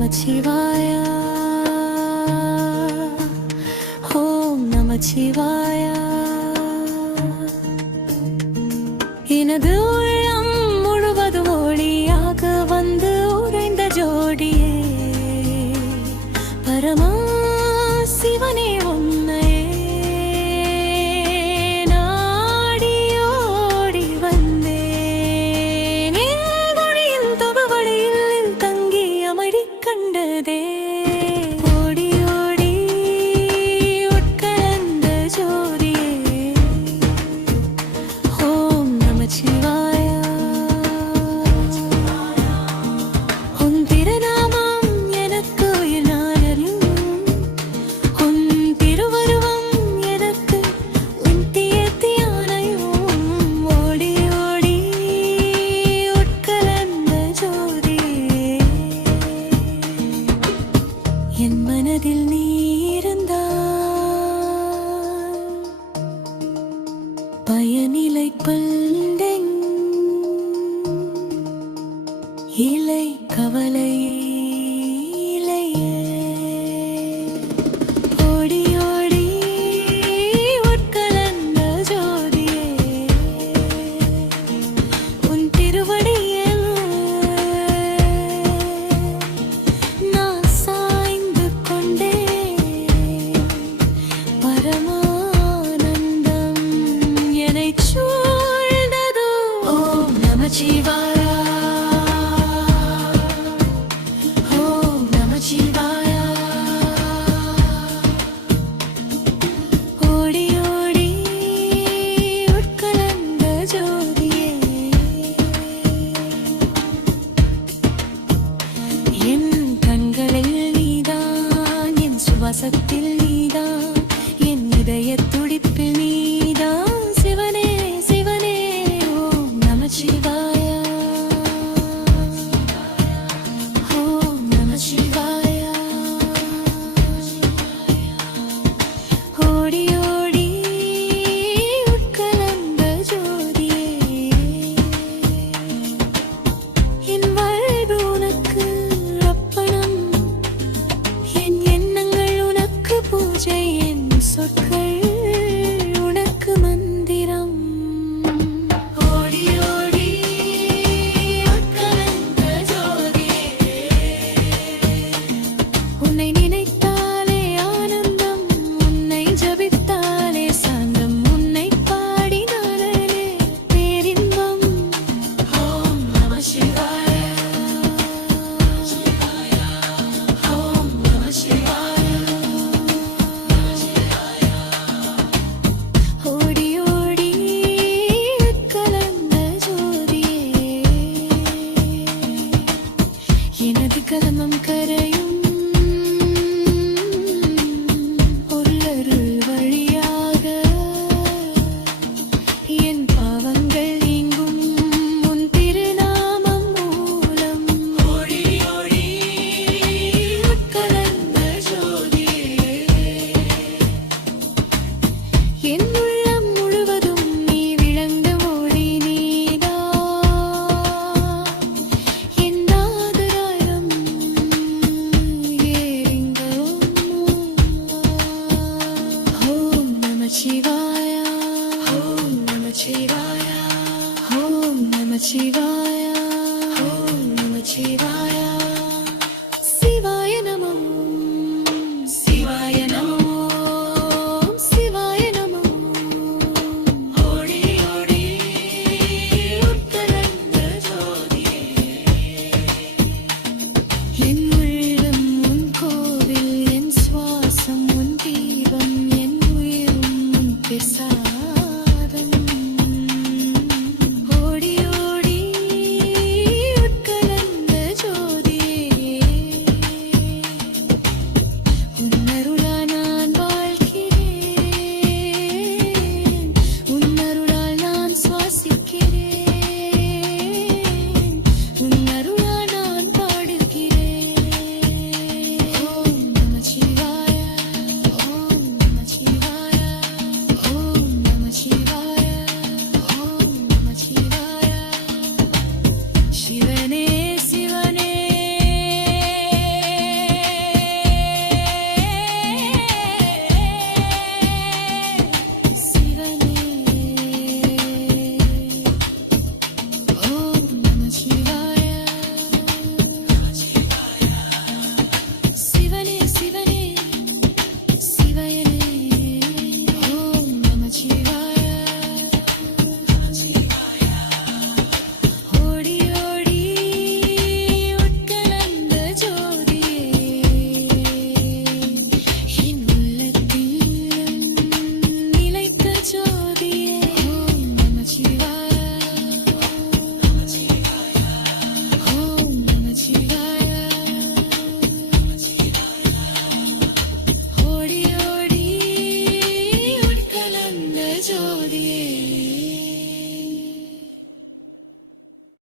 நமச்சிவாய ஓம் நமச்சிவாய எனது உள்ளம் முழுவதும் ஒளியாக வந்து உறைந்த ஜோடியே பரமா சிவனே உன்னையே நாடி ஓடி வந்தேன் வழியில் தொப வழியில் தங்கி அமைதி கண்டதே ஓடி ஓடி உட்கலந்த ஜோதியே ஓம் நமச்சிவாய உன் திருநாமம் எனக்கு உயிரானரும் உன் திருவருவம் எனக்கு உந்திய தியானையும் ஓடி ஓடி உட்கலந்த ஜோதியே என் மனதில் நீ இருந்தால் பயனிலை பண்டெங் இலை கவலை இலையே ஓடி ஓடி உட்கலந்த ஜோதியே உன் திருவடியில் நான் சாய்ந்து கொண்டேன் பரமானந்தம் என்னைச் சூழ்ந்ததோ ஓம் நமச்சிவாய ஓம் நமச்சிவாய ஓடி ஓடி உட்கலந்த ஜோதியே என் கண்களில் நீதான் என் சுவாசத்தில் நீதான் என் இதய துடிப்பில் நீதான் சிவனே சிவனே ஓம் நமச்சிவாய ஓம் நமச்சிவாய ஓடி ஓடி உட்கலந்த ஜோதியே என் வாழ்வு உனக்கு அர்ப்பணம் என் எண்ணங்கள் உனக்கு பூஜை என் சொற்கள் உனக்கு மந்திரம் ஓடி ஓடி உட்கலந்த ஜோதியே உன்னை நினைத்தாலே ஆனந்தம் உன்னை ஜபித்தாலே சாந்தம் உன்னை பாடினாலே பேரின்பம் ஓம் நமசிவாய ஓம் நமசிவாய ஓடி ஓடி உட்கலந்த ஜோதியே எனது கலமம் கரையும் உள்ளருள் வழியாக என் பாவங்கள் நீங்கும் உன் திருநாமம் மூலம் ஓடி ஓடி உட்கலந்த ஜோதியே என் உள்ளம் முழுவதும் நீ விளங்க ஒளி நீதான் என் நாதராயம் ஏறிங்கும் ஓம் நமச்சிவாய ஓம் நமச்சிவாய ஓம் நமச்சிவாய ஓம் நமச்சிவாய சிவாய நமோ சிவாய நமோ சிவாய நமோ ஓடி ஓடி உட்கலந்த ஜோதியே என்